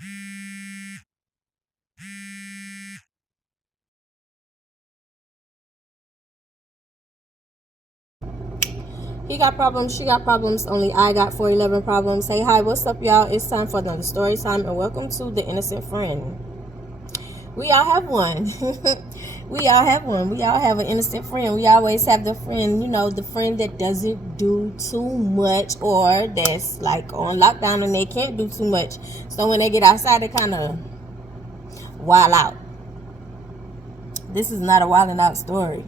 He got problems, she got problems, only I got 411 problems. Hey, hi, what's up, y'all? It's time for another story time, and welcome to The Innocent Friend. We all have one. We all have one. We all have an innocent friend. We always have the friend, the friend that doesn't do too much, or that's like on lockdown and they can't do too much. So when they get outside, they kind of wild out. This is not a wilding out story.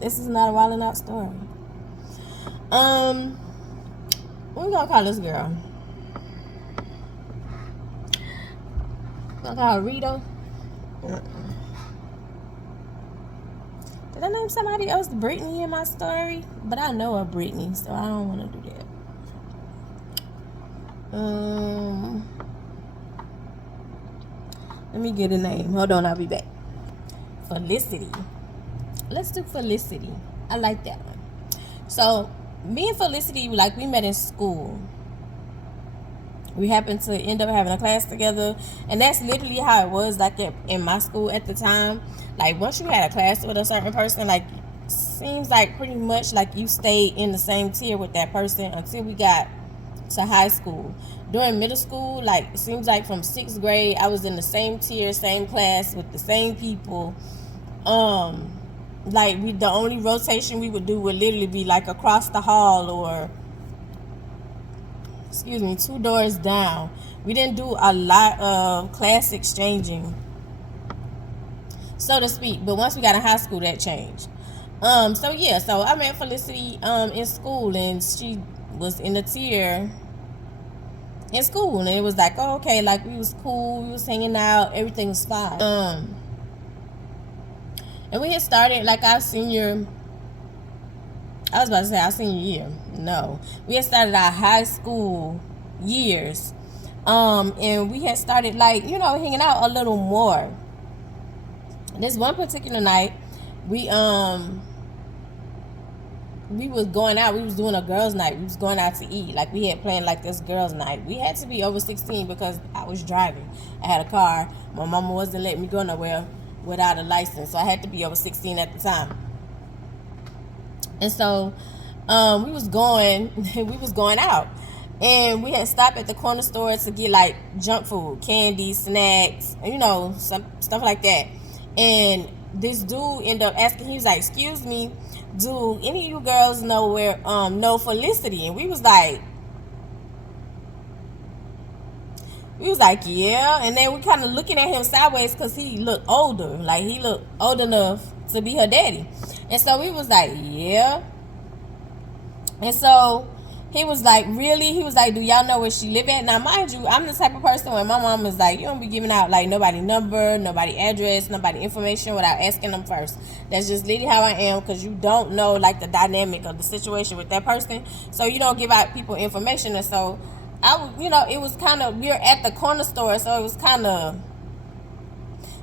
This is not a wilding out story. What we gonna call this girl? Gonna call her Rita? Did I name somebody else Brittany in my story? But I know a Brittany, so I don't want to do that. Let me get a name. Hold on, I'll be back. Felicity. Let's do Felicity. I like that one. So me and Felicity, like, we met in school. We happened to end up having a class together, and that's literally how it was, like, in my school at the time. Like, once you had a class with a certain person, like, seems like pretty much like you stayed in the same tier with that person until we got to high school. During middle school, like, it seems like from 6th grade I was in the same tier, same class with the same people. Like, the only rotation we would do would literally be like across the hall, or 2 doors down. We didn't do a lot of class exchanging, so to speak. But once we got in high school, that changed. So I met Felicity in school, and she was in the tier in school, and it was like, oh, okay, like, we was cool, we was hanging out, everything was fine. And we had started like our senior year. No, we had started our high school years. And we had started, like, hanging out a little more. This one particular night, we was going out. We was doing a girls' night. We was going out to eat. Like, we had planned like this girls' night. We had to be over 16 because I was driving. I had a car. My mama wasn't letting me go nowhere without a license, so I had to be over 16 at the time. And so we was going out, and we had stopped at the corner store to get like junk food, candy, snacks, some stuff like that. And this dude ended up asking, he was like, excuse me, do any of you girls know Felicity? And we was like, yeah. And then we kind of looking at him sideways because he looked older. Like, he looked old enough to be her daddy. And so we was like, yeah. And so he was like, really? He was like, do y'all know where she live at? Now, mind you, I'm the type of person where my mom is like, you don't be giving out like nobody number, nobody address, nobody information without asking them first. That's just literally how I am, because you don't know like the dynamic of the situation with that person. So you don't give out people information. And so it was kind of, we were at the corner store, so it was kind of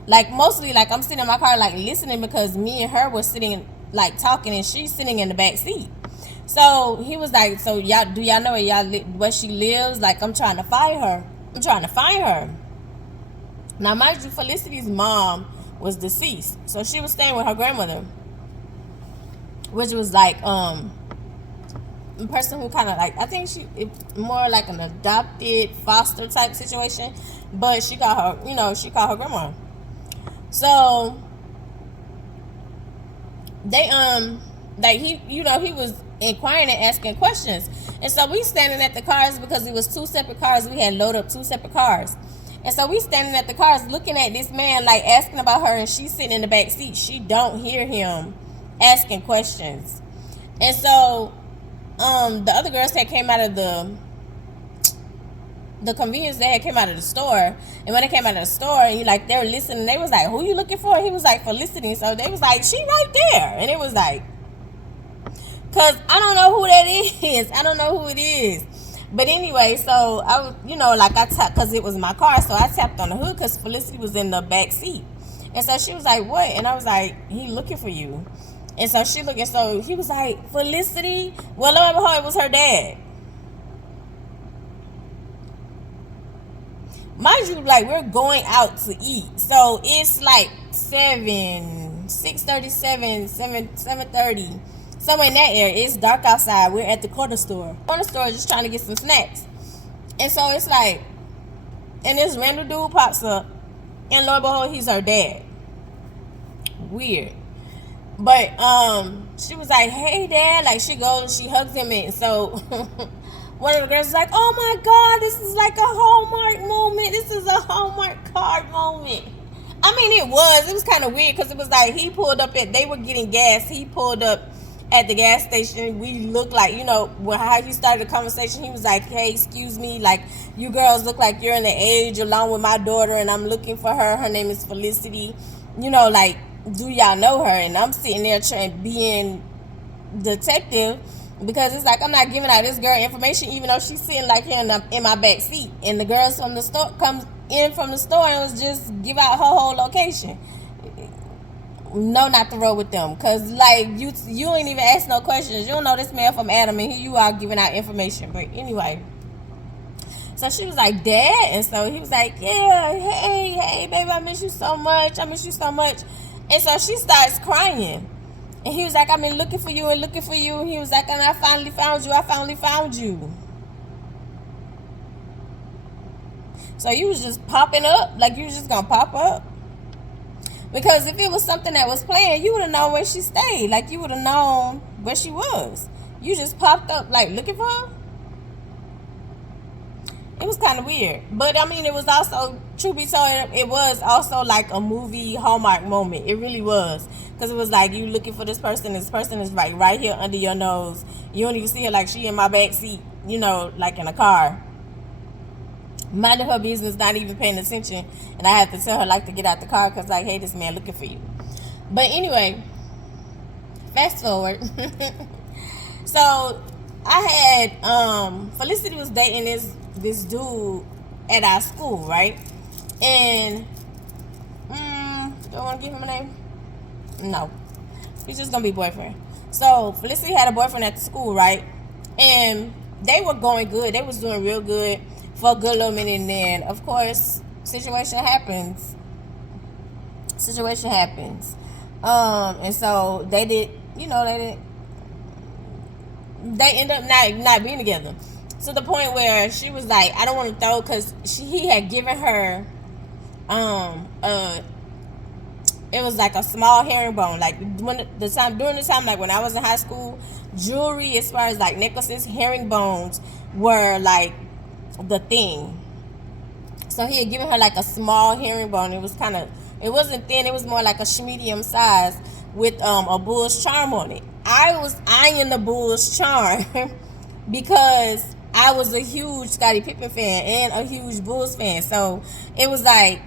like, mostly like I'm sitting in my car like listening, because me and her were sitting like talking, and she's sitting in the back seat. So he was like, so do y'all know where she lives? Like, I'm trying to find her. Now, mind you, Felicity's mom was deceased, so she was staying with her grandmother, which was like a person who kind of like, I think it's more like an adopted foster type situation, but she called her grandma. So they like, he was inquiring and asking questions. And so we standing at the cars, because it was 2 separate cars. We had loaded up 2 separate cars. And so we standing at the cars looking at this man, like, asking about her, and she's sitting in the back seat. She don't hear him asking questions. And so the other girls that came out of the convenience, they had came out of the store. And when they came out of the store, and they were listening, they was like, who you looking for? He was like, Felicity. So they was like, she right there. And it was like, because I don't know who that is. I don't know who it is. But anyway, so I was, I tapped, because it was my car, so I tapped on the hood because Felicity was in the back seat. And so she was like, what? And I was like, he looking for you. And so she looked, and so he was like, Felicity? Well, lo and behold, it was her dad. mind you, like, we're going out to eat. So it's like 6:37, 7:30. Somewhere in that area. It's dark outside. We're at the corner store. Corner store just trying to get some snacks. And so it's like, and this random dude pops up, and lo and behold, he's her dad. Weird. But she was like, "Hey, Dad." Like, she goes, she hugs him, and so one of the girls was like, "Oh my God, this is like a Hallmark moment. This is a Hallmark card moment." I mean, it was kind of weird, because it was like, he pulled up they were getting gas. He pulled up at the gas station. We looked like, how he started the conversation, he was like, "Hey, excuse me, like, you girls look like you're in the age along with my daughter, and I'm looking for her. Her name is Felicity. Like, do y'all know her?" And I'm sitting there being detective, because it's like, I'm not giving out this girl information, even though she's sitting like here in my back seat. And the girls from the store comes in from the store and was just give out her whole location. No, not to roll with them, because like, you ain't even ask no questions. You don't know this man from Adam, and here you are giving out information. But anyway, so she was like, "Dad," and so he was like, "Yeah, hey, baby, I miss you so much. I miss you so much." And so she starts crying, and he was like, "I've been looking for you and looking for you." And he was like, "And I finally found you. I finally found you." So you was just popping up, like you was just gonna pop up. Because if it was something that was planned, you would have known where she stayed. Like, you would have known where she was. You just popped up, like, looking for her. It was kind of weird. But, I mean, it was also, truth be told, it was also like a movie Hallmark moment. It really was. Because it was like, you looking for this person is like right here under your nose. You don't even see her, like, she in my back seat, like in a car, minding her business, not even paying attention. And I had to tell her, like, to get out the car, because, like, hey, this man looking for you. But anyway, fast forward. So I had Felicity was dating this dude at our school, right? And do I want to give him a name? No, he's just gonna be boyfriend. So Felicity had a boyfriend at the school, right? And they were going good. They was doing real good for a good little minute, and then, of course, situation happens. And so they ended up not being together. To the point where she was like, I don't want to throw, because he had given her it was like a small herringbone. Like, during the time, like when I was in high school, jewelry, as far as like necklaces, herringbones were like the thing. So he had given her like a small herringbone. It wasn't thin, it was more like a medium size, with a bull's charm on it. I was eyeing the bull's charm because I was a huge Scottie Pippen fan and a huge Bulls fan. So it was like,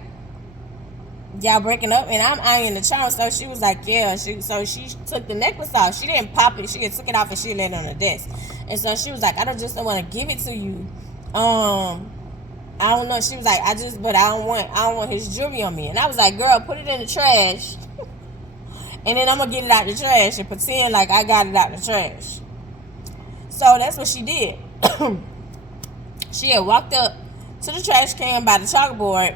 y'all breaking up, and I'm eyeing the charm. So she was like, yeah. So she took the necklace off. She didn't pop it. She had took it off and she laid it on the desk. And so she was like, I don't want to give it to you. I don't know. She was like, but I don't want his jewelry on me. And I was like, girl, put it in the trash, and then I'm gonna get it out the trash and pretend like I got it out the trash. So that's what she did. She had walked up to the trash can by the chalkboard,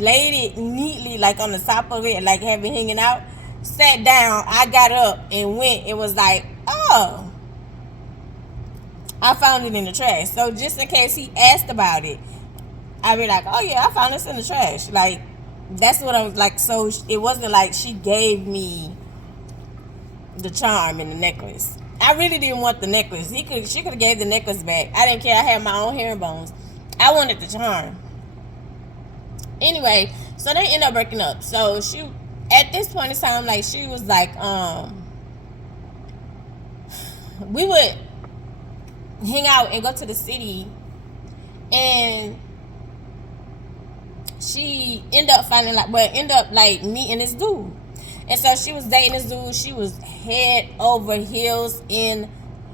laid it neatly, like on the top of it, like have it hanging out, sat down. I got up and went. It was like, oh, I found it in the trash. So just in case he asked about it, I'd be like, oh yeah, I found this in the trash. Like, that's what I was like. So it wasn't like she gave me the charm and the necklace. I really didn't want the necklace. She could have gave the necklace back. I didn't care. I had my own herringbones. I wanted the charm. Anyway, so they ended up breaking up. So she, at this point in time, like, she was like, we would hang out and go to the city, and she ended up meeting this dude. And so she was dating this dude. She was head over heels in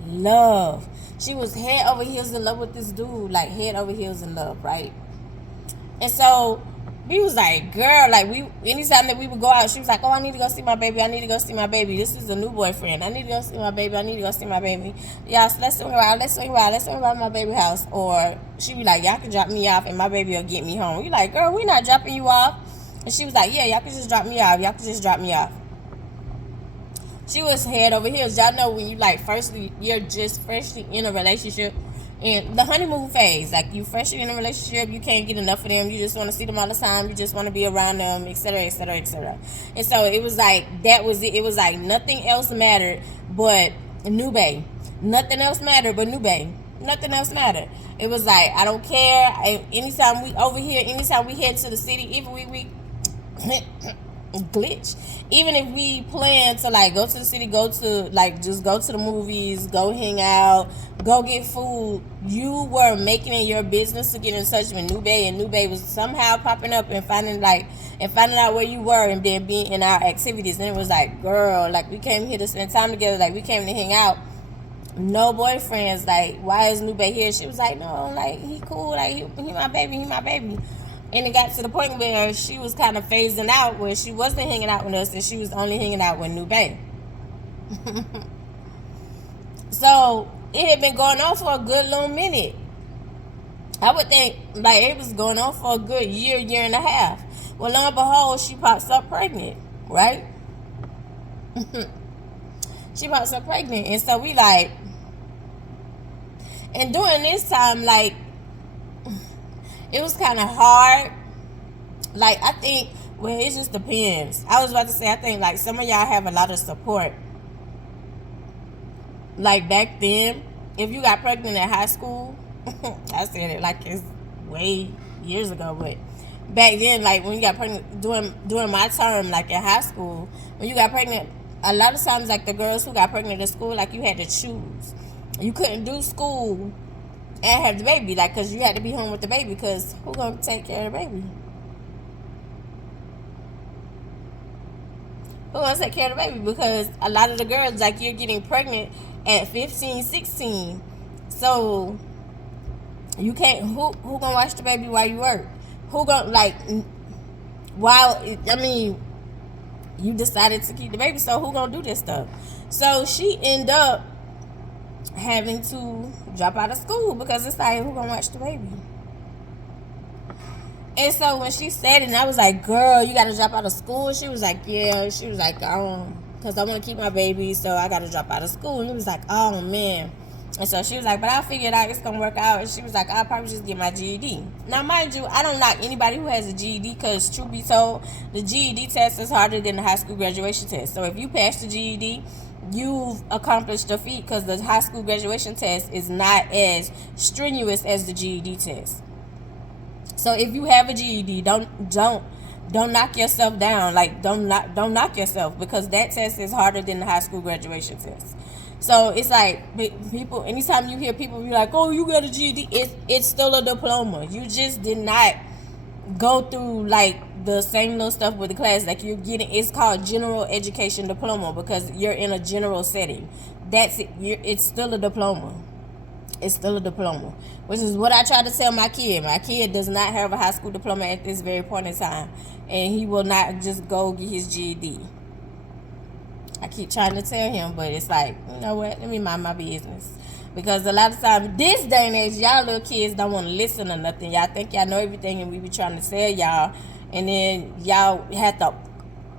love. She was head over heels in love with this dude, like head over heels in love, right? And so We was like, girl, like we anytime that we would go out, she was like, oh, I need to go see my baby. I need to go see my baby. This is a new boyfriend. I need to go see my baby. I need to go see my baby. Y'all, so let's swing around. Let's swing around. Let's swing around my baby house. Or she be like, y'all can drop me off and my baby will get me home. We like, girl, we not dropping you off. And she was like, yeah, y'all can just drop me off. Y'all can just drop me off. She was head over heels. Y'all know when you like you're just freshly in a relationship. And the honeymoon phase, like you freshly in a relationship, you can't get enough of them. You just want to see them all the time. You just want to be around them, etc., etc., etc. And so it was like that was it. It was like nothing else mattered but new bae. Nothing else mattered but new bae. Nothing else mattered. It was like I don't care. Anytime we over here, anytime we head to the city, even we glitch. Even if we plan to like go to the city, go to like just go to the movies, go hang out, go get food, you were making it your business to get in touch with New Bay, and New Bay was somehow popping up and finding out where you were and then being in our activities. And it was like, girl, like we came here to spend time together, like we came to hang out. No boyfriends. Like, why is New Bay here? She was like, no, like he cool, like he my baby, he my baby. And it got to the point where she was kind of phasing out, where she wasn't hanging out with us and she was only hanging out with New Bay. So it had been going on for a good little minute. I would think like it was going on for a good year and a half. Well, lo and behold, she pops up pregnant, right? She pops up pregnant. And so we like, and during this time, like, it was kind of hard. Like, I think, well, it just depends. I was about to say, I think, like, some of y'all have a lot of support. Like, back then, if you got pregnant in high school, I said it like it's way years ago, but back then, like, when you got pregnant, during my term, like, in high school, when you got pregnant, a lot of times, like, the girls who got pregnant in school, like, you had to choose. You couldn't do school and have the baby, like, because you had to be home with the baby, because who gonna take care of the baby? Who gonna take care of the baby? Because a lot of the girls, like, you're getting pregnant at 15, 16. So you can't, who gonna watch the baby while you work? Who gonna, like, you decided to keep the baby, so who gonna do this stuff? So she ended up having to drop out of school because it's like, who gonna watch the baby? And so when she said it, and I was like, girl, you gotta drop out of school. She was like, yeah. She was like, because I want to keep my baby, so I gotta drop out of school. And it was like, oh man. And so she was like, but I figured out it's gonna work out. And she was like, I'll probably just get my GED. Now, mind you, I don't knock anybody who has a GED, because truth be told, the GED test is harder than the high school graduation test. So if you pass the GED, you've accomplished a feat, because the high school graduation test is not as strenuous as the GED test. So if you have a GED, don't knock yourself down. Like, don't knock yourself, because that test is harder than the high school graduation test. So it's like, people, anytime you hear people be like, oh, you got a GED, it's still a diploma. You just did not go through like the same little stuff with the class. Like, you're getting, it's called general education diploma, because you're in a general setting. That's it. It's still a diploma. It's still a diploma, which is what I try to tell my kid. My kid does not have a high school diploma at this very point in time, and he will not just go get his GED. I keep trying to tell him, but it's like, you know what? Let me mind my business. Because a lot of times, this day and age, y'all little kids don't want to listen to nothing. Y'all think y'all know everything, and we be trying to tell y'all, and then y'all have to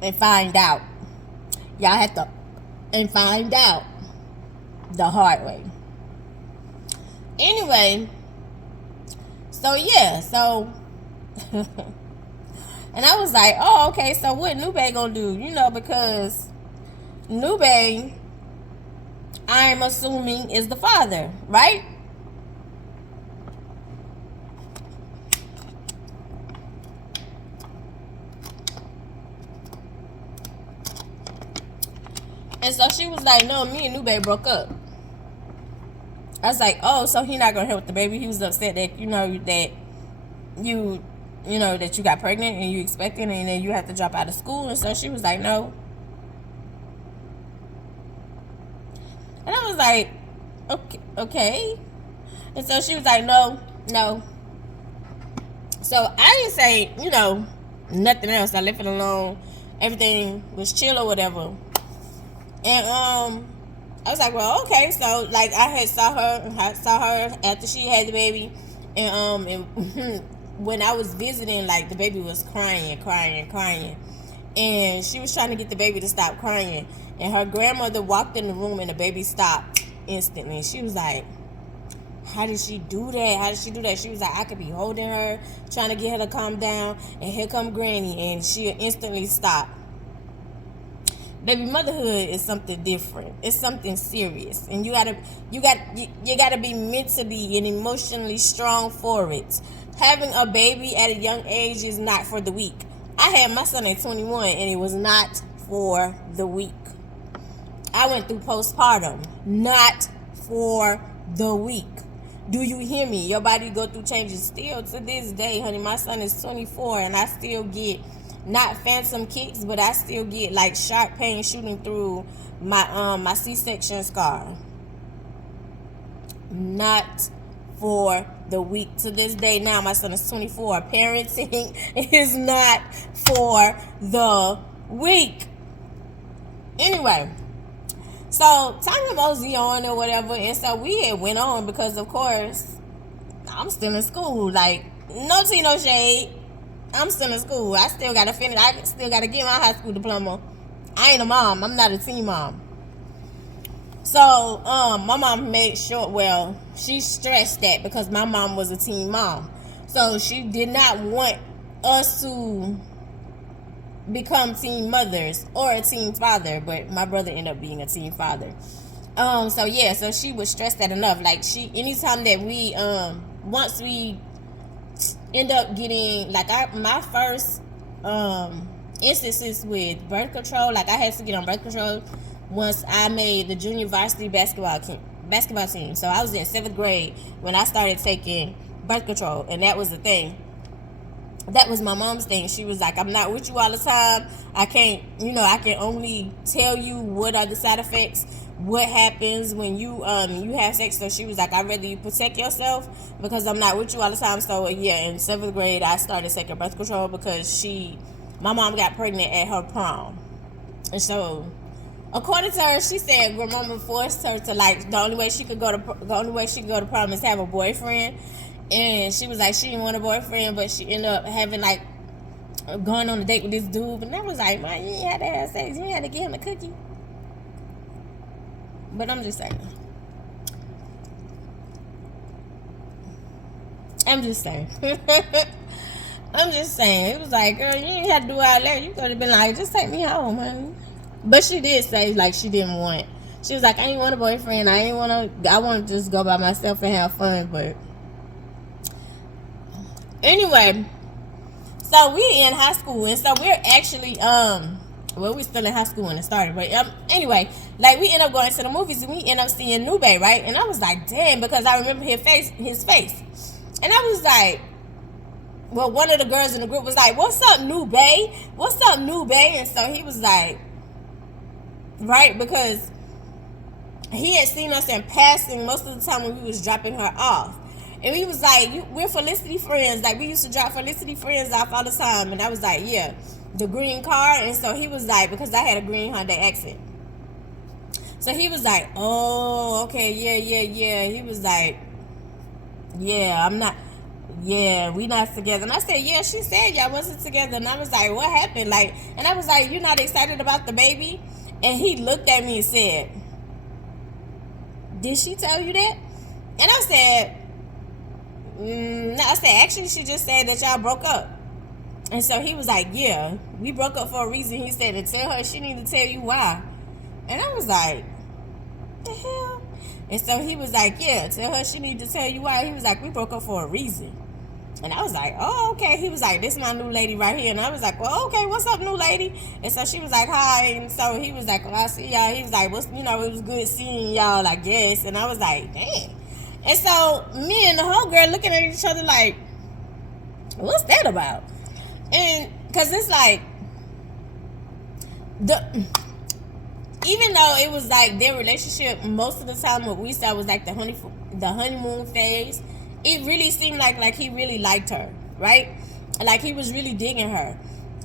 and find out. Y'all have to and find out the hard way. Anyway, so yeah, so and I was like, oh, okay, so what New Bay gonna do? You know, because New Bay, I'm assuming, is the father, right? And so she was like, no, me and New Bay broke up. I was like, oh, so he not gonna help the baby. He was upset that, you know, that you got pregnant and you expected, and then you have to drop out of school. And so she was like, no. And I was like, okay. And so she was like, no. So I didn't say, nothing else. I left it alone. Everything was chill or whatever. And I was like, well, okay. So like I had saw her after she had the baby, and when I was visiting, like the baby was crying, and she was trying to get the baby to stop crying, and her grandmother walked in the room and the baby stopped instantly. She was like, how did she do that? She was like, I could be holding her, trying to get her to calm down, and here come Granny, and she'll instantly stop. Baby, motherhood is something different. It's something serious, and you gotta be mentally and emotionally strong for it. Having a baby at a young age is not for the weak. I had my son at 21, and it was not for the weak. I went through postpartum, not for the weak. Do you hear me? Your body go through changes still to this day, honey. My son is 24, and I still get not phantom kicks, but I still get like sharp pain shooting through my C-section scar. Not for the weak. To this day now, my son is 24. Parenting is not for the weak. Anyway, so time mosey on or whatever, and so we had went on because of course I'm still in school. Like, no tea, no shade. I'm still in school. I still gotta finish. I still gotta get my high school diploma. I ain't a mom. I'm not a teen mom. So, my mom made sure, well, she stressed that because my mom was a teen mom. So she did not want us to become teen mothers or a teen father, but my brother ended up being a teen father. So yeah, so she was stressed that enough. Like anytime that we, once we end up getting, like my first instances with birth control, like I had to get on birth control once I made the junior varsity basketball team. So I was in 7th grade when I started taking birth control, and that was the thing. That was my mom's thing. She was like, I'm not with you all the time. I can't, I can only tell you what are the side effects, what happens when you have sex. So she was like, I'd rather you protect yourself because I'm not with you all the time. So yeah, in 7th grade, I started taking birth control because my mom got pregnant at her prom. And so, according to her, she said grandmama forced her to, like, the only way she could go to prom is have a boyfriend. And she was like, she didn't want a boyfriend, but she ended up having, like, going on a date with this dude. But I was like, man, you ain't had to have sex. You ain't had to give him a cookie. But I'm just saying. I'm just saying. It was like, girl, you ain't had to do all that. You could have been like, just take me home, honey. But she did say, like, she was like, I ain't want a boyfriend. I want to just go by myself and have fun. But anyway, so we in high school, and so we're actually, we're still in high school when it started. But anyway, like, we end up going to the movies, and we end up seeing New Bay, right? And I was like, damn, because I remember his face. And I was like, well, one of the girls in the group was like, what's up, New Bay? What's up, New Bay? And so he was like, right, because he had seen us in passing most of the time when we was dropping her off. And he was like, we're Felicity friends. Like, we used to drop Felicity friends off all the time. And I was like, yeah, the green car. And so he was like, because I had a green Honda Accent. So he was like, oh, okay, yeah. He was like, yeah, we not together. And I said, yeah, she said y'all wasn't together. And I was like, what happened? Like, and I was like, you not excited about the baby? And he looked at me and said, did she tell you that? And I said, no. I said, actually, she just said that y'all broke up. And so he was like, yeah, we broke up for a reason. He said to tell her she need to tell you why. And I was like, the hell? And so he was like, yeah, tell her she need to tell you why. He was like, we broke up for a reason. And I was like, oh, okay. He was like, this is my new lady right here. And I was like, well, okay, what's up, new lady? And so she was like, hi. And so he was like, well, I see y'all. He was like, it was good seeing y'all, I guess. And I was like, damn. And so me and the whole girl looking at each other like, what's that about? And because it's like, even though it was like their relationship, most of the time what we saw was like the honeymoon phase, it really seemed like he really liked her, right? Like he was really digging her.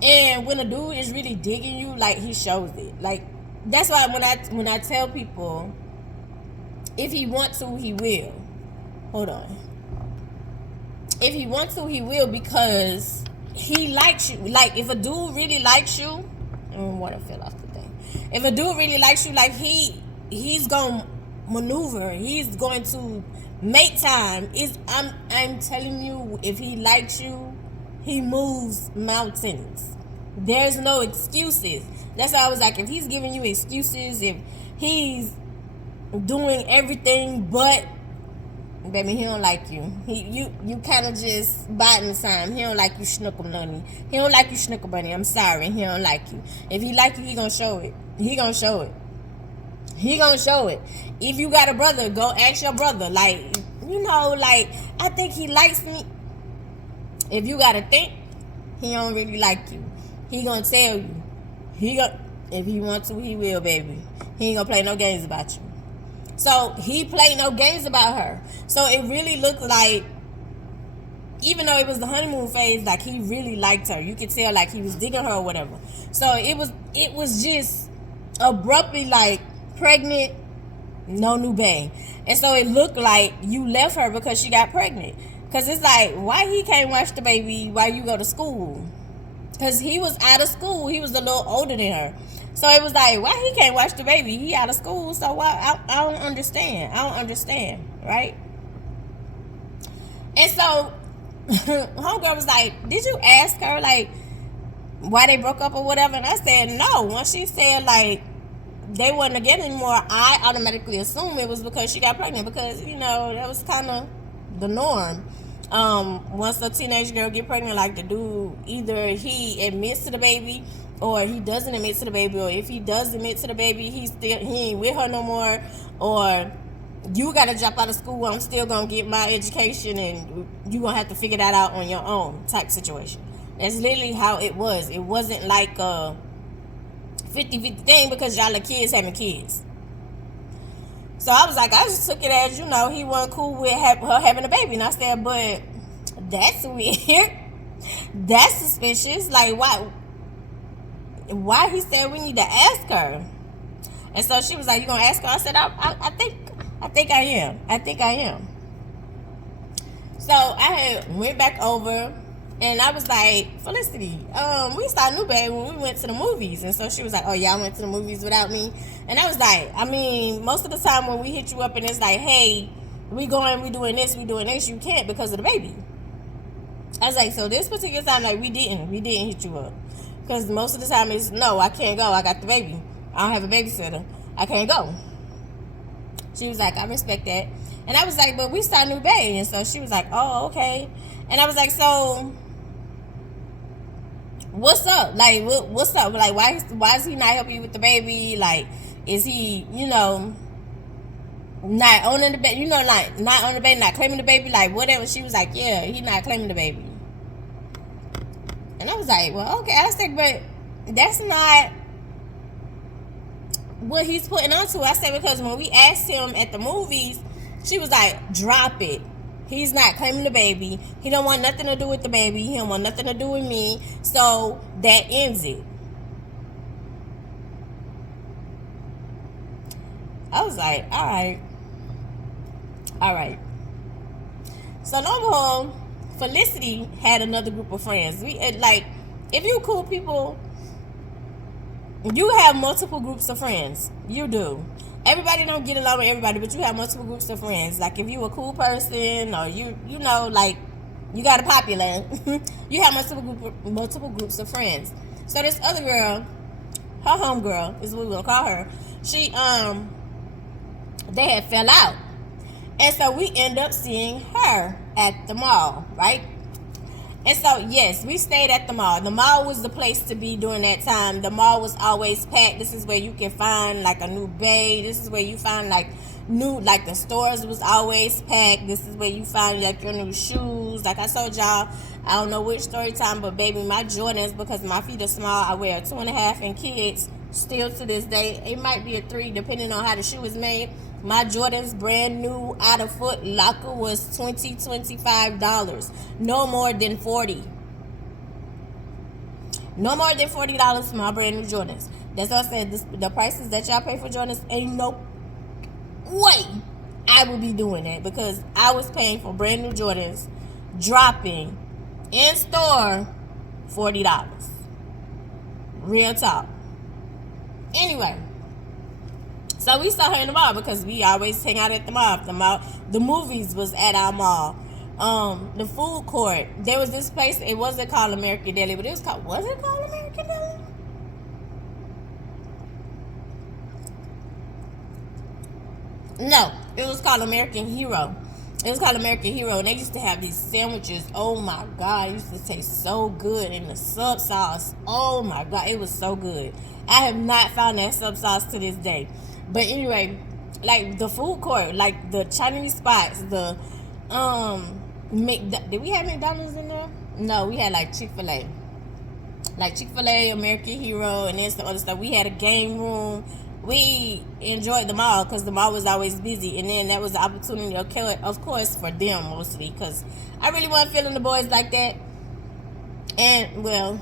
And when a dude is really digging you, like, he shows it. Like, that's why when I tell people, if he wants to, he will. Hold on. If he wants to, he will, because he likes you. Like, if a dude really likes you, water fell off the thing. If a dude really likes you, like, he's gonna maneuver. He's going to make time. I'm telling you, if he likes you, he moves mountains. There's no excuses. That's why I was like, if he's giving you excuses, if he's doing everything but, baby, he don't like you. You kind of just biding time. He don't like you, Schnuckle Bunny. He don't like you, Schnuckle Bunny. I'm sorry, he don't like you. If he like you, he gonna show it. He gonna show it. He gonna show it. If you got a brother, go ask your brother. Like, like, I think he likes me. If you gotta think, he don't really like you. He gonna tell you. If he wants to, he will, baby. He ain't gonna play no games about you. So he played no games about her. So it really looked like, even though it was the honeymoon phase, like, he really liked her. You could tell, like, he was digging her or whatever. So it was just abruptly, like, pregnant, no new bae. And so it looked like you left her because she got pregnant. Because it's like, why he can't watch the baby while you go to school? Because he was out of school. He was a little older than her. So it was like, why he can't watch the baby? He out of school. So why? I don't understand. I don't understand, right? And so homegirl was like, did you ask her, like, why they broke up or whatever? And I said, no. Once she said, like, they wasn't together anymore, I automatically assumed it was because she got pregnant, because, that was kind of the norm. Once a teenage girl get pregnant, like, the dude, either he admits to the baby or he doesn't admit to the baby, or if he does admit to the baby, he ain't with her no more, or you gotta drop out of school, I'm still gonna get my education and you gonna have to figure that out on your own type situation. That's literally how it was. It wasn't like a 50-50 thing because y'all are kids having kids. So I was like, I just took it as, he wasn't cool with her having a baby. And I said, but that's weird. That's suspicious. Like, why he said we need to ask her? And so she was like, you gonna ask her? I said, I think I am. I think I am. So I had went back over, and I was like, Felicity, we saw new baby when we went to the movies. And so she was like, oh, y'all went to the movies without me? And I was like, I mean, most of the time when we hit you up and it's like, hey, we doing this, you can't because of the baby. I was like, so this particular time, like, we didn't hit you up. Because most of the time it's, no, I can't go. I got the baby. I don't have a babysitter. I can't go. She was like, I respect that. And I was like, but we start new baby. And so she was like, oh, okay. And I was like, so what's up? Like, what's up? Like, why is he not helping you with the baby? Like, is he, not owning the baby? Like, not owning the baby, not claiming the baby? Like, whatever. She was like, yeah, he not claiming the baby. And I was like, well, okay. I said, but that's not what he's putting on to. I said, because when we asked him at the movies, she was like, drop it. He's not claiming the baby. He don't want nothing to do with the baby. He don't want nothing to do with me. So that ends it. I was like, all right. So normal, Felicity had another group of friends. If you cool people, you have multiple groups of friends. You do. Everybody don't get along with everybody, but you have multiple groups of friends. Like, if you a cool person, or you got a popular, you have multiple groups of friends. So this other girl, her homegirl is what we're gonna call her. She they had fell out, and so we end up seeing her at the mall, right? And so, yes, we stayed at the mall. The mall was the place to be during that time. The mall was always packed. This is where you can find, like, a new bae. This is where you find, the stores was always packed. This is where you find, like, your new shoes. Like I told y'all, I don't know which story time, but, baby, my Jordans, because my feet are small, I wear a 2.5, and kids, still to this day, it might be a 3, depending on how the shoe is made. My Jordans, brand new, out of Foot Locker, was $25. No more than $40. No more than $40 for my brand new Jordans. That's what I said. The prices that y'all pay for Jordans, ain't no way I would be doing that, because I was paying for brand new Jordans, dropping in store $40. Real talk. Anyway, so we saw her in the mall because we always hang out at the mall. The movies was at our mall. The food court. There was this place. It wasn't called American Deli, but was it called American Deli? No, it was called American Hero. It was called American Hero, and they used to have these sandwiches. Oh my God, it used to taste so good. And the sub sauce, oh my God, it was so good. I have not found that sub sauce to this day. But anyway, like the food court, like the Chinese spots, the did we have McDonald's in there? No, we had like Chick-fil-A. Like Chick-fil-A, American Hero, and then some other stuff. We had a game room. We enjoyed the mall because the mall was always busy, and then that was the opportunity, of course, for them mostly, because I really wasn't feeling the boys like that. And well,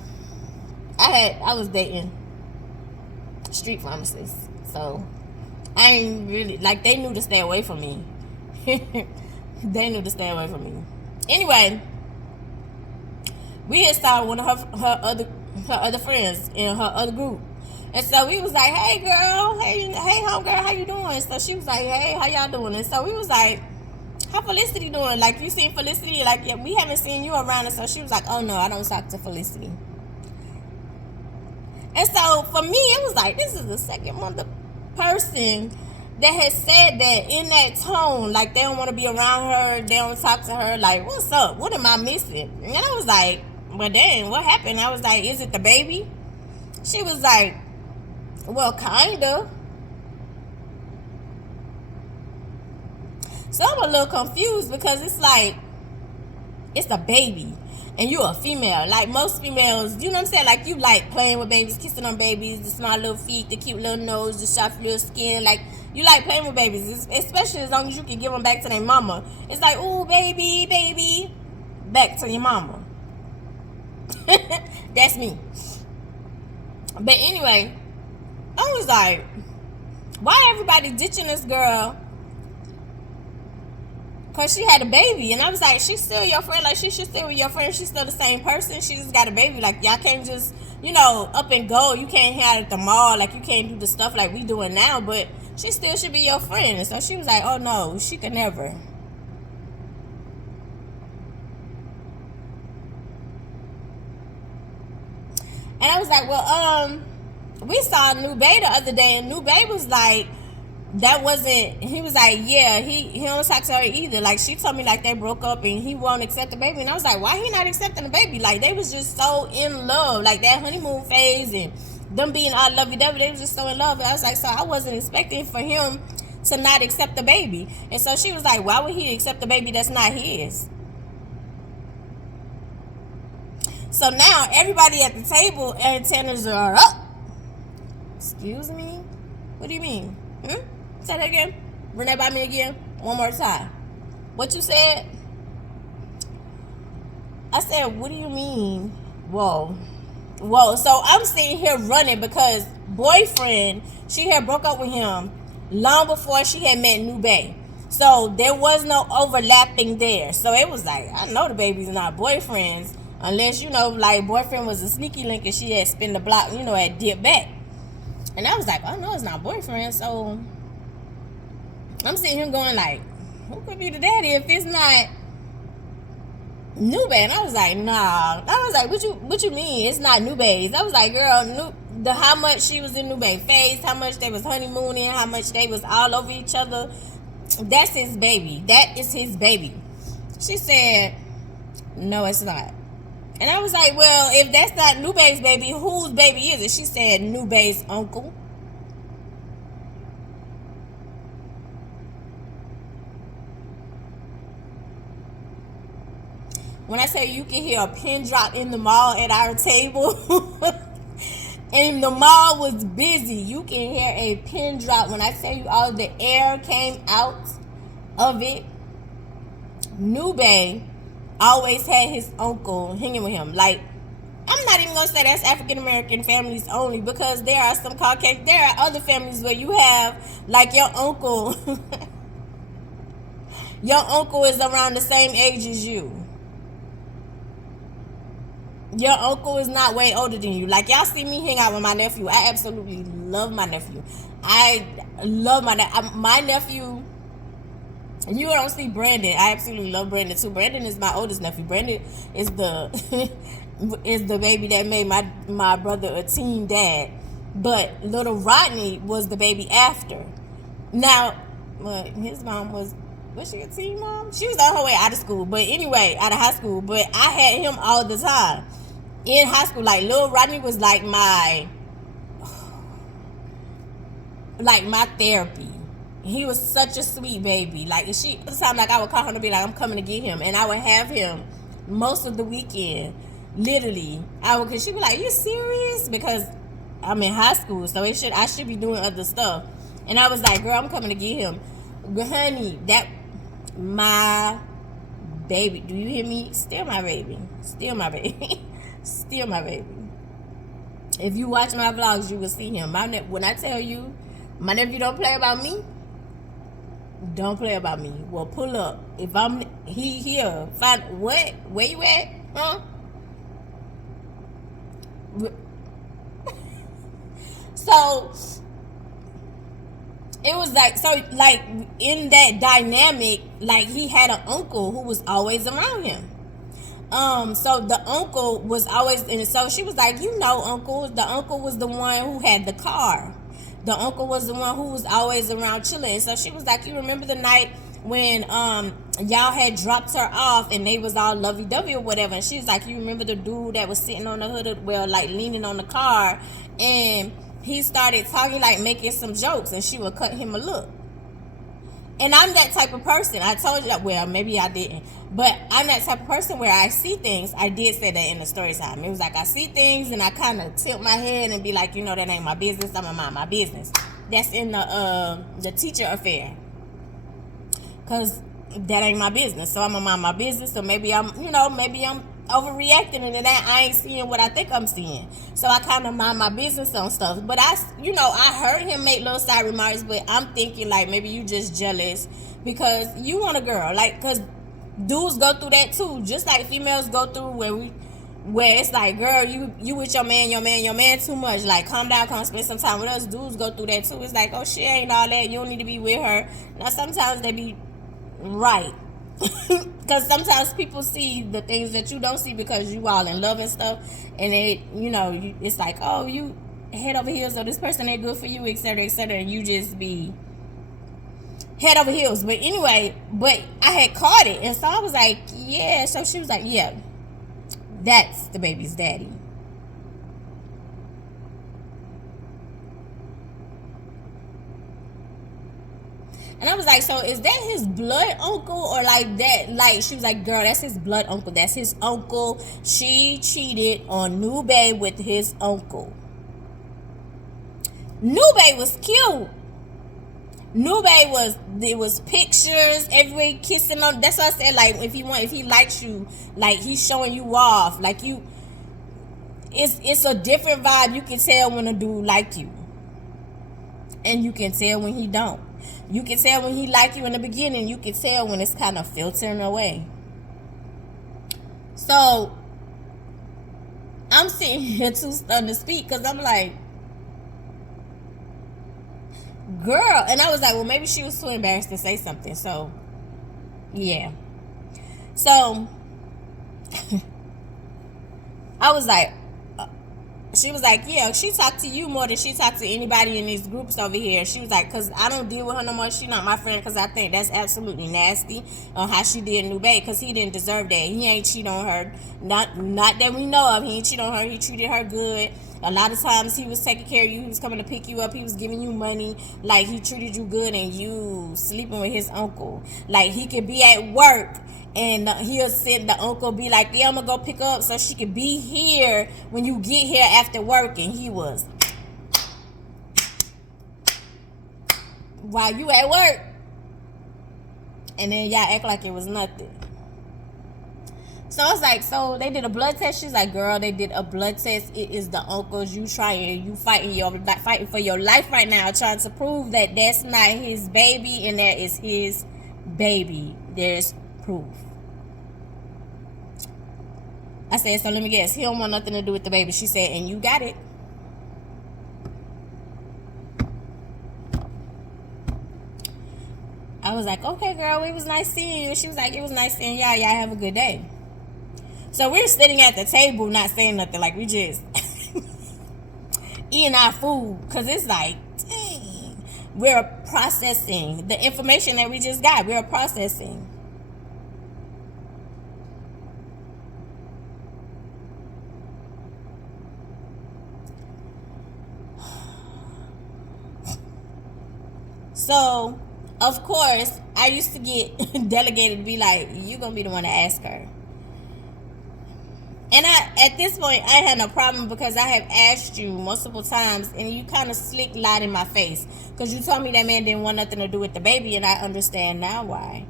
I was dating street pharmacists, so I ain't really, like, they knew to stay away from me. They knew to stay away from me. Anyway, we had started one of her other friends in her other group. And so we was like, hey girl, hey homegirl, how you doing? So she was like, hey, how y'all doing? And so we was like, how Felicity doing? Like, you seen Felicity? Like, yeah, we haven't seen you around. And so she was like, oh no, I don't talk to Felicity. And so for me, it was like, this is the second mother person that has said that in that tone, like they don't want to be around her, they don't talk to her. Like, what's up? What am I missing? And I was like, well, dang, what happened? I was like, is it the baby? She was like, well, kinda. So I'm a little confused, because it's like, it's a baby and you're a female. Like most females, you know what I'm saying? Like, you like playing with babies, kissing on babies, the small little feet, the cute little nose, the soft little skin. Like, you like playing with babies, especially as long as you can give them back to their mama. It's like, ooh, baby, back to your mama. That's me. But anyway, I was like, why everybody ditching this girl? Because she had a baby. And I was like, she's still your friend. Like, she should still be your friend. She's still the same person. She just got a baby. Like, y'all can't just, up and go. You can't hang out at the mall. Like, you can't do the stuff like we doing now. But she still should be your friend. And so she was like, oh no, she could never. And I was like, well, we saw New Bay the other day, and New Bay was like, that wasn't, he was like, yeah, he don't talk to her either. Like, she told me, like, they broke up and he won't accept the baby. And I was like, why he not accepting the baby? Like, they was just so in love. Like, that honeymoon phase and them being all lovey-dovey, they was just so in love. And I was like, so I wasn't expecting for him to not accept the baby. And so she was like, why would he accept the baby that's not his? So now everybody at the table, antennas are up. Excuse me? What do you mean? Say that again. Run that by me again. One more time. What you said? I said, what do you mean? Whoa. So I'm sitting here running because boyfriend, she had broke up with him long before she had met New Bay. So there was no overlapping there. So it was like, I know the baby's not boyfriends. Unless, like boyfriend was a sneaky link and she had spin the block, had dip back. And I was like, oh no, it's not boyfriend. So I'm sitting here going like, who could be the daddy if it's not New Bay? And I was like, nah. I was like, what you mean? It's not New Bay's. I was like, girl, how much she was in New Bay face, how much they was honeymooning, how much they was all over each other. That's his baby. That is his baby. She said, no, it's not. And I was like, well, if that's not New Bay's baby, whose baby is it? She said, New Bay's uncle. When I say you can hear a pin drop in the mall at our table, and the mall was busy, you can hear a pin drop. When I tell you all the air came out of it, New Bay always had his uncle hanging with him. Like, I'm not even gonna say that's African American families only, because there are some Caucasian. There are other families where you have like your uncle. Your uncle is around the same age as you. Your uncle is not way older than you. Like, y'all see me hang out with my nephew. I absolutely love my nephew. I love my nephew. You don't see Brandon. I absolutely love Brandon too. Brandon is my oldest nephew. Brandon is the is the baby that made my brother a teen dad. But little Rodney was the baby after. Now, his mom was she a teen mom? She was on her way out of school. But anyway, out of high school. But I had him all the time in high school. Like, little Rodney was like my therapy. He was such a sweet baby. Like, the time, like, I would call her to be like, I'm coming to get him, and I would have him most of the weekend. Literally, cause she be like, you serious? Because I'm in high school, so I should be doing other stuff. And I was like, girl, I'm coming to get him. But honey, that my baby. Do you hear me? Still my baby. Still my baby. Still my baby. If you watch my vlogs, you will see him. When I tell you, my nephew don't play about me. Don't play about me. Well, pull up. If he here, find what? Where you at? Huh? So it was like in that dynamic, like, he had an uncle who was always around him. So the uncle was always, and so she was like, uncle. The uncle was the one who had the car. The uncle was the one who was always around chilling. So she was like, you remember the night when y'all had dropped her off and they was all lovey-dovey or whatever, and she was like, you remember the dude that was sitting on the hood of, like, leaning on the car, and he started talking, like, making some jokes, and she would cut him a look. And I'm that type of person. I told you that. Well, maybe I didn't. But I'm that type of person where I see things. I did say that in the story time. It was like, I see things and I kind of tilt my head and be like, that ain't my business. I'm going to mind my business. That's in the teacher affair. Because that ain't my business. So I'm going to mind my business. So maybe I'm overreacting, and that I ain't seeing what I think I'm seeing. So I kind of mind my business on stuff. But I heard him make little side remarks, but I'm thinking, like, maybe you just jealous because you want a girl. Like, because dudes go through that too. Just like females go through where it's like, girl, you with your man too much. Like, calm down, come spend some time with us. Dudes go through that too. It's like, oh, she ain't all that. You don't need to be with her. Now, sometimes they be right. Because sometimes people see the things that you don't see because you all in love and stuff, and it's like, oh, you head over heels, or this person ain't good for you, etc., and you just be head over heels. But anyway, I had caught it, and so I was like, yeah. So she was like, yeah, that's the baby's daddy. And I was like, so is that his blood uncle, or like that? Like, she was like, girl, that's his blood uncle. That's his uncle. She cheated on Nube with his uncle. Nube was cute. There was pictures everywhere, kissing on. That's what I said. Like, if he likes you, like, he's showing you off. Like, it's a different vibe. You can tell when a dude like you, and you can tell when he don't. You can tell when he like you in the beginning. You can tell when it's kind of filtering away. So I'm sitting here too stunned to speak, because I'm like, girl. And I was like, well, maybe she was too embarrassed to say something. So yeah. So I was like, she was like, yeah, she talked to you more than she talked to anybody in these groups over here. She was like, because I don't deal with her no more. She not my friend, because I think that's absolutely nasty on how she did Nube, because he didn't deserve that. He ain't cheat on her. Not that we know of. He ain't cheat on her. He treated her good. A lot of times he was taking care of you. He was coming to pick you up. He was giving you money. Like, he treated you good, and you sleeping with his uncle. Like, he could be at work, and he'll send the uncle, be like, yeah, I'm gonna go pick up so she could be here when you get here after work. And he was, while you at work, and then y'all act like it was nothing. So I was like, so they did a blood test. She's like, girl, they did a blood test. It is the uncle's. You fighting for your life right now, trying to prove that that's not his baby and that is his baby. There's proof. I said, so let me guess, he don't want nothing to do with the baby. She said, and you got it. I was like, okay, girl, it was nice seeing you. She was like, it was nice seeing y'all. Y'all have a good day. So we're sitting at the table, not saying nothing. Like, we just eating our food. Because it's like, dang. We're processing the information that we just got. We're processing. So, of course, I used to get delegated to be like, you're going to be the one to ask her. And at this point, I had no problem because I have asked you multiple times and you kind of slick lied in my face. Because you told me that man didn't want nothing to do with the baby, and I understand now why.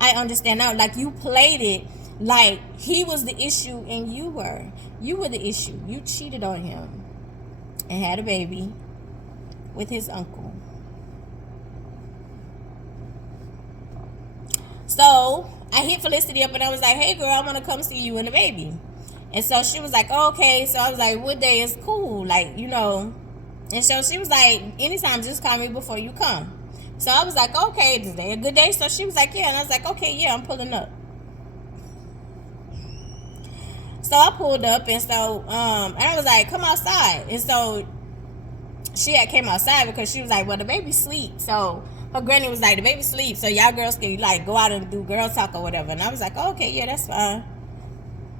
I understand now. Like, you played it like he was the issue and you were. You were the issue. You cheated on him and had a baby with his uncle. So I hit Felicity up and I was like, hey girl, I want to come see you and the baby. And so she was like, oh, okay. So I was like, what day is cool? Like, you know. And so she was like, anytime, just call me before you come. So I was like, okay, is today a good day? So she was like, yeah. And I was like, okay, yeah, I'm pulling up. So I pulled up and so and I was like, come outside. And so she had came outside because she was like, well, the baby sleep. So her granny was like, the baby sleep, so y'all girls can like go out and do girl talk or whatever. And I was like, oh, okay, yeah, that's fine.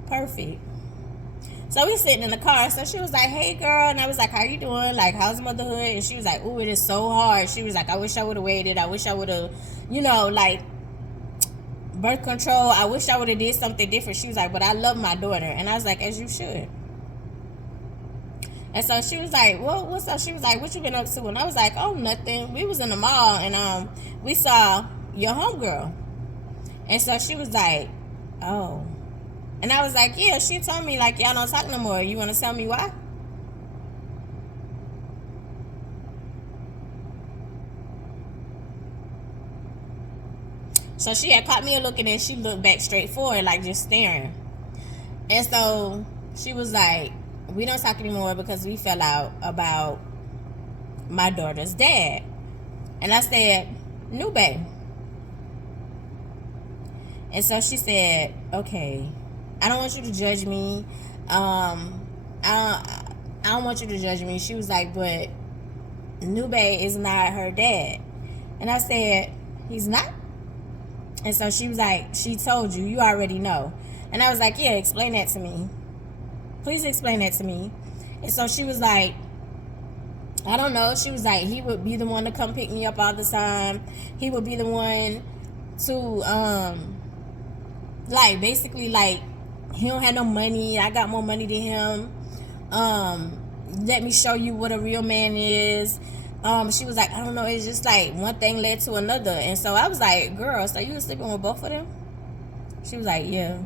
Perfect. So we sitting in the car. So she was like, hey girl. And I was like, how you doing? Like, how's motherhood? And she was like, ooh, it is so hard. She was like, I wish I would have waited. I wish I would have, you know, like birth control. I wish I would have did something different. She was like, but I love my daughter. And I was like, as you should. And so she was like, well, what's up? She was like, what you been up to? And I was like, oh, nothing. We was in the mall and we saw your homegirl. And so she was like, oh. And I was like, yeah, she told me, like, y'all don't talk no more. You want to tell me why? So she had caught me looking and she looked back straight forward, like just staring. And so she was like, we don't talk anymore because we fell out about my daughter's dad. And I said, new babe. And so she said, okay, I don't want you to judge me. I don't want you to judge me. She was like, but Nube is not her dad. And I said, he's not? And so she was like, she told you, you already know. And I was like, yeah, explain that to me. Please explain that to me. And so she was like, I don't know. She was like, he would be the one to come pick me up all the time. He would be the one to, like, basically, like, he don't have no money. I got more money than him. Let me show you what a real man is. She was like, I don't know. It's just like one thing led to another. And so I was like, girl, so you was sleeping with both of them? She was like, yeah.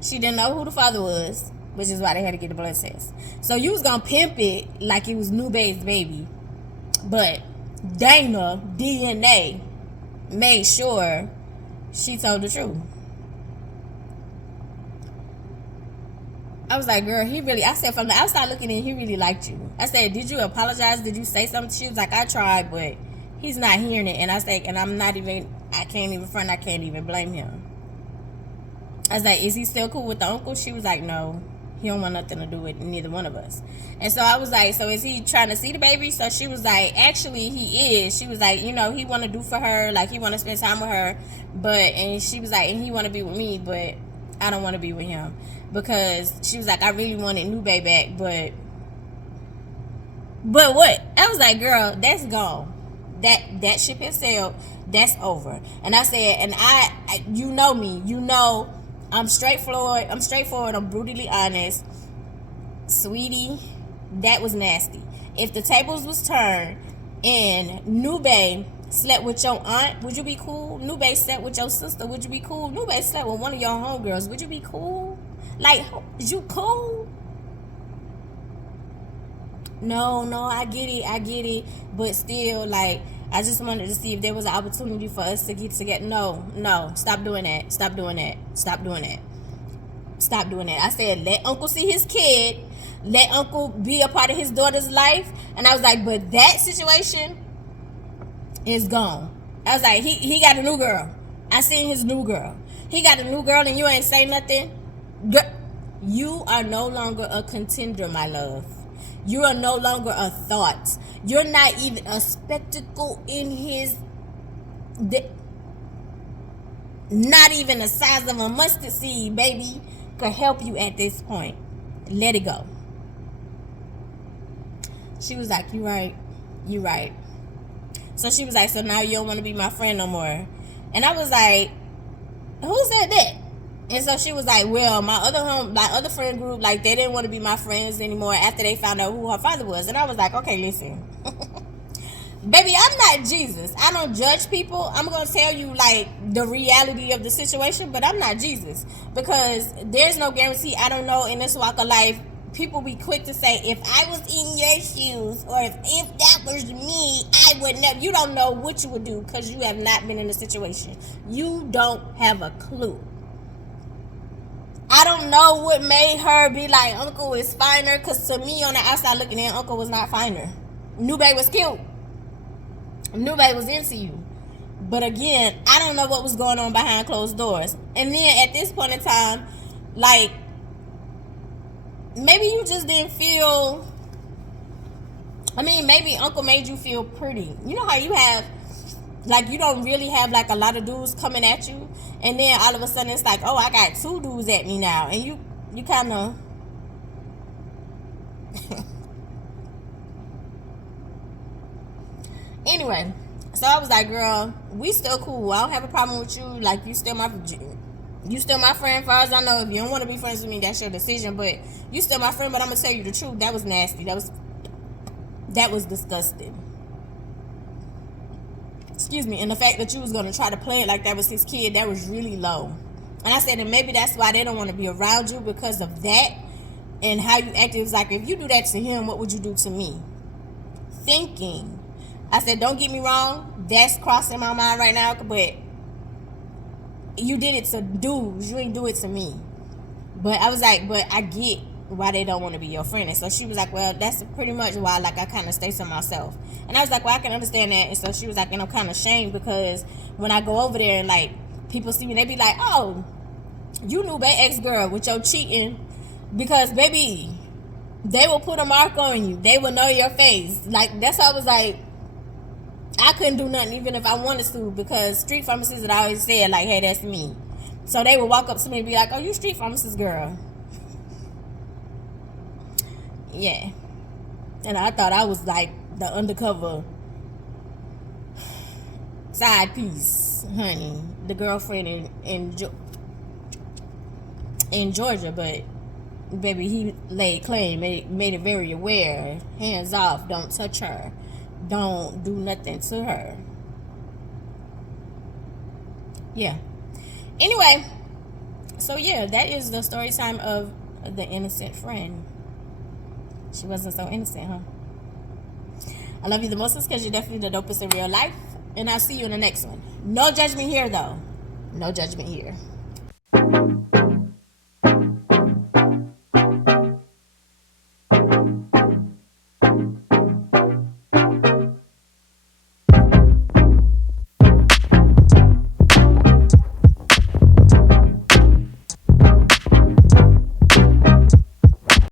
She didn't know who the father was, which is why they had to get the blood test. So you was going to pimp it like it was Nube's baby. But Dana, DNA, made sure she told the truth. I was like, girl, he really, I said from the outside looking in, he really liked you. I said, did you apologize? Did you say something? She was like, I tried, but he's not hearing it. And I said, and I can't even front, I can't even blame him. I was like, is he still cool with the uncle? She was like, no, he don't want nothing to do with neither one of us. And so I was like, so is he trying to see the baby? So she was like, actually, he is. She was like, you know, he want to do for her, like he want to spend time with her. And she was like, and he want to be with me, but I don't want to be with him. Because she was like, I really wanted Nube back, but what? I was like, girl, that's gone. That ship has sailed. That's over. And I said, and I you know me, you know, I'm straightforward. I'm brutally honest. Sweetie, that was nasty. If the tables was turned and Nube slept with your aunt, would you be cool? Nube slept with your sister, would you be cool? Nube slept with one of your homegirls, would you be cool? Like, is you cool? No, I get it. But still, like, I just wanted to see if there was an opportunity for us to get together. No, stop doing that. Stop doing that. I said, let Uncle see his kid. Let Uncle be a part of his daughter's life. And I was like, but that situation is gone. I was like, he got a new girl. I seen his new girl. He got a new girl and you ain't say nothing. You are no longer a contender, my love. You are no longer a thought. You're not even a spectacle in his... Not even the size of a mustard seed, baby, could help you at this point. Let it go. She was like, you right. So she was like, so now you don't want to be my friend no more. And I was like, who said that? And so she was like, well, my other friend group, like, they didn't want to be my friends anymore after they found out who her father was. And I was like, okay, listen. Baby, I'm not Jesus. I don't judge people. I'm going to tell you, like, the reality of the situation, but I'm not Jesus. Because there's no guarantee. I don't know in this walk of life, people be quick to say, if I was in your shoes, or if that was me, I would never. You don't know what you would do because you have not been in the situation. You don't have a clue. I don't know what made her be like, Uncle is finer, because to me on the outside looking in, Uncle was not finer. Nube was cute. Nube was into you. But again, I don't know what was going on behind closed doors. And then at this point in time, like, maybe you just didn't feel... I mean, maybe Uncle made you feel pretty. You know how you have... Like, you don't really have, like, a lot of dudes coming at you. And then all of a sudden, it's like, oh, I got 2 dudes at me now. And you kind of... Anyway, so I was like, girl, we still cool. I don't have a problem with you. Like, you still my friend, as far as I know. If you don't want to be friends with me, that's your decision. But you still my friend, but I'm going to tell you the truth. That was nasty. That was disgusting. Excuse me. And the fact that you was going to try to play it like that was his kid, that was really low. And I said, and maybe that's why they don't want to be around you, because of that and how you acted. It was like, if you do that to him, what would you do to me? Thinking. I said, don't get me wrong, that's crossing my mind right now, but you did it to dudes. You ain't do it to me. But I was like, but I get why they don't want to be your friend. And so she was like, well, that's pretty much why, like, I kind of stay to myself. And I was like, well, I can understand that. And so she was like, and I'm kind of ashamed, because when I go over there and, like, people see me, they be like, oh, you knew that ex-girl with your cheating, because, baby, they will put a mark on you. They will know your face. Like, that's why I was like, I couldn't do nothing even if I wanted to, because street pharmacists had always said, like, hey, that's me. So they would walk up to me and be like, oh, you street pharmacist girl. Yeah. And I thought I was like the undercover side piece, honey. The girlfriend in Georgia, but baby, he laid claim, made it very aware. Hands off, don't touch her. Don't do nothing to her. Yeah. Anyway, so yeah, that is the story time of the innocent friend. She wasn't so innocent, huh? I love you the most because you're definitely the dopest in real life. And I'll see you in the next one. No judgment here, though. No judgment here.